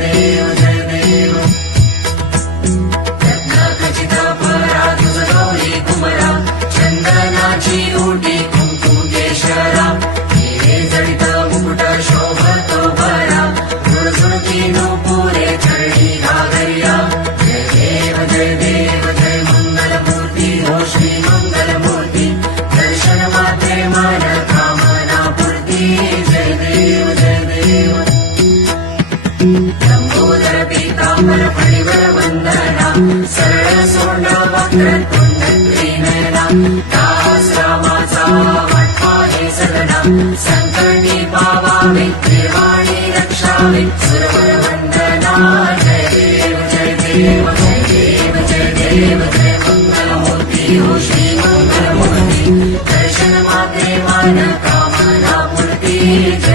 देव जय देव रत्नखचित परा तुझ गौरी कुमरा चंदनाची ओटी कुंकुम केशरा हिरे जडित मुकुट शोभतो बरा झुळझुळती नूपुरे चरणी घागरिया जय देव जय मंगलमूर्ती हो श्री मंगलमूर्ती दर्शन मात्रे मन कामना पूर्ती जय देव लंबोदर पीतांबर परिवर वंदना सरळ सोंड वक्र कुंड त्रिनयना दास रामाचा वाटपा हे सगळा संकटी पावावे देवाणी रक्षावे सुरवर वंदना जय देव जय देव जय देव जय देव जय मंगलमूर्ती हो श्री मंगलमूर्ती दर्शन मात्रे मन कामना पूर्ती जय